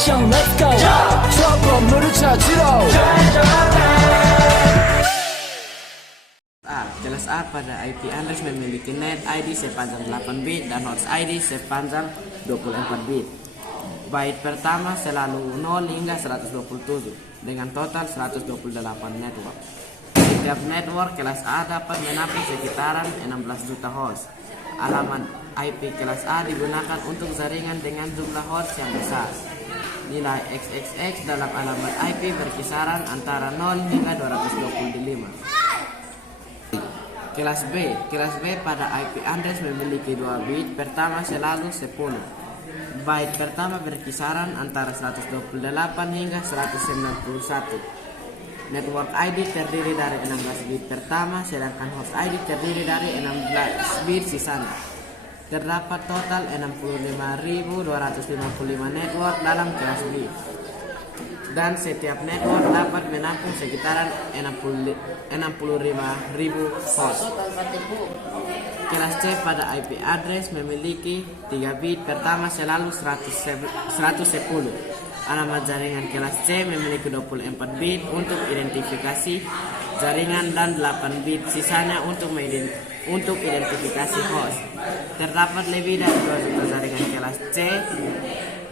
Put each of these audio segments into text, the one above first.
action, let's go. Trouble 물을 찾으러. Kelas A pada IP address memiliki net ID sepanjang 8 bit dan host ID sepanjang 24 bit. Byte pertama selalu 0 hingga 127 dengan total 128 network. Setiap network kelas A dapat menampung sekitaran 16 juta host. Alamat IP kelas A digunakan untuk jaringan dengan jumlah host yang besar. Nilai XXX dalam alamat IP berkisaran antara 0 hingga 225. Kelas B pada IP address memiliki 2 bit pertama selalu 10. Byte pertama berkisaran antara 128 hingga 191. Network ID terdiri dari 16 bit pertama, sedangkan host ID terdiri dari 16 bit sisanya. Terdapat total 65.255 network dalam kelas B. Dan setiap network dapat menampung sekitaran 65.000 host. Kelas C pada IP address memiliki 3 bit pertama selalu 110. Alamat jaringan kelas C memiliki 24 bit untuk identifikasi jaringan dan 8 bit sisanya untuk identifikasi host. Terdapat lebih dari 2 juta jaringan kelas C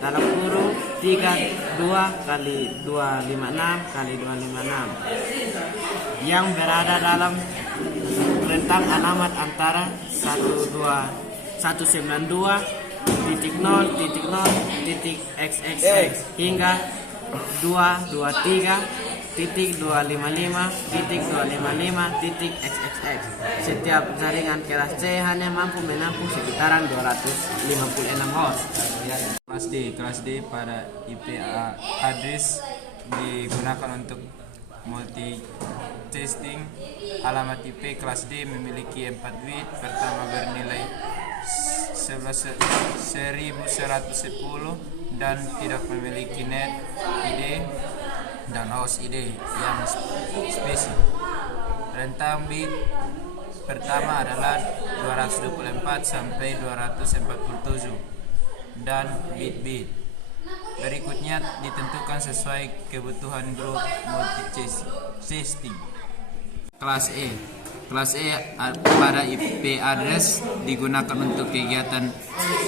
dalam kurung 32 kali 256 kali 256 yang berada dalam rentang alamat antara 192.0.0.xxx hingga 223.255.255.xxx. Setiap jaringan kelas C hanya mampu menampung sekitaran 256 host. Kelas D pada IP address digunakan untuk multi-testing. Alamat IP kelas D memiliki 4 bit pertama bernilai 1110 dan tidak memiliki net ID dan host ID yang spesifik. Rentang bit pertama adalah 224 sampai 247 dan bit-bit berikutnya ditentukan sesuai kebutuhan grup multi-testing. Kelas E pada IP address digunakan untuk kegiatan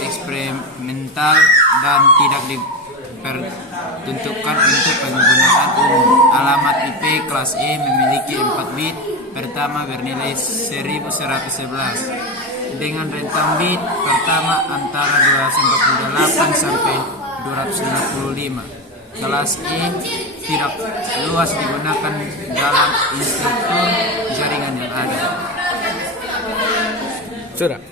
eksperimental dan tidak diperuntukkan untuk penggunaan umum. Alamat IP kelas E memiliki 4 bit pertama bernilai 1111 dengan rentang bit pertama antara 248 sampai 255. Kelas E tidak luas digunakan dalam instruktur jaringan yang ada. Sudah.